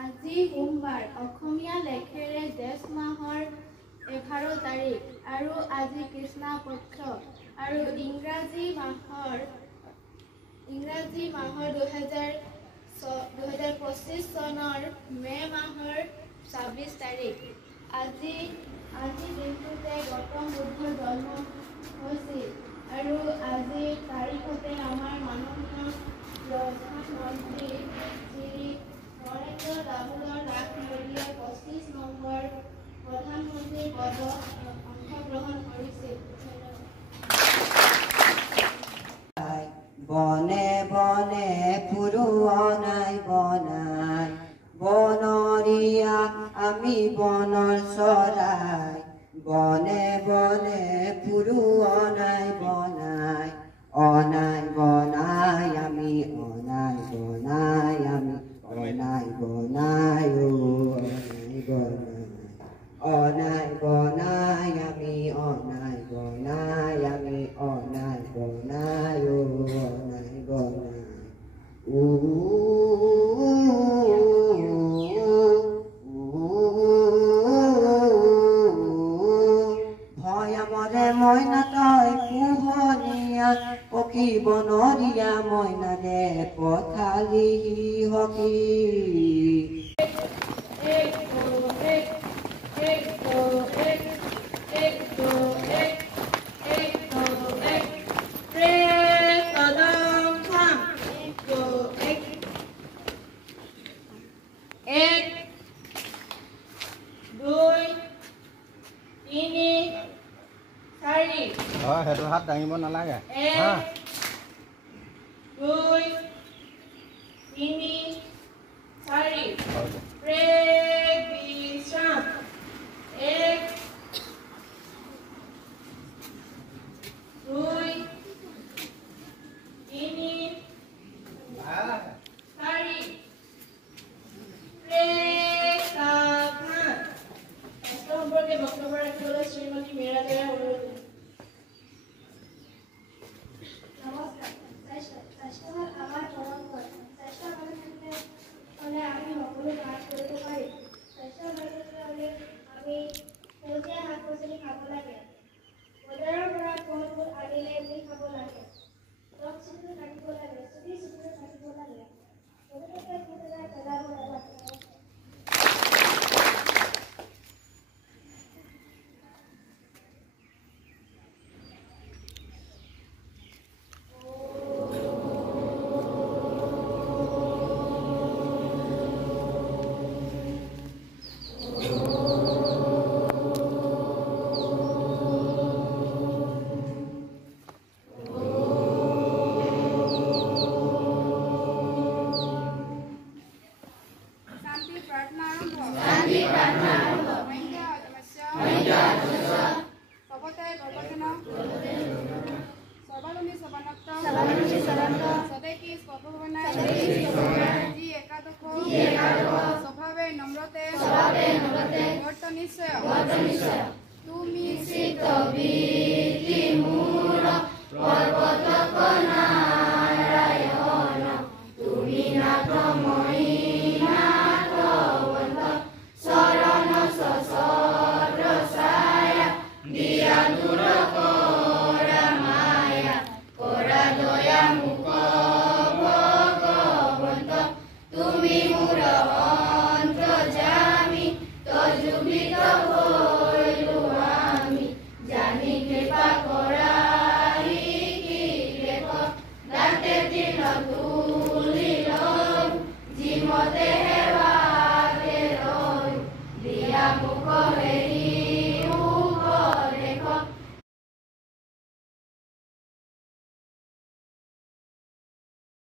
আজি সোমবাৰ অসমীয়া লেখেৰে জেঠ মাহৰ 11 তাৰিখ আৰু আজি কৃষ্ণ পক্ষ আৰু ইংৰাজী মাহৰ 2025 চনৰ মে মাহৰ 26 তাৰিখ। আজি দিনটোতে গৌতম বুদ্ধৰ জন্ম হৈছিল আৰু আজিৰ তাৰিখতে আমাৰ মাননীয় প্ৰধানমন্ত্ৰী শ্ৰী নৰেন্দ্ৰ দামোদৰ দাস মোদীয়ে 25 নম্বৰ প্ৰধানমন্ত্ৰীৰ পদত অংশগ্ৰহণ কৰিছিল। বনে বনে ফুৰুৱনাই বনাই বনৰীয়া আমি বনৰ চৰাই বনে বনে ফুৰুৱনাই বনাই অনাই বনাই আমি অনাই বনাই আমি অনাই বনাই অনাই বনাই আমি অনাই বনাই আমি অনাই বনাই অনাই বনাই ভয়ামৰে মইনা তই পোহনীয়া পক্ষী বনৰীয়া মইনাৰে পথালি হকি সেইটো হাত দাঙিব নালাগে। 1 2 3 4 ব্ৰেক বিশ্ৰাম 1 2 3 4 ব্ৰেক সাৱধান। সম্পৰ্কে বক্তব্য ৰাখিবলৈ শ্ৰীমতী মীৰা দেয়া অনুৰোধ। তুমি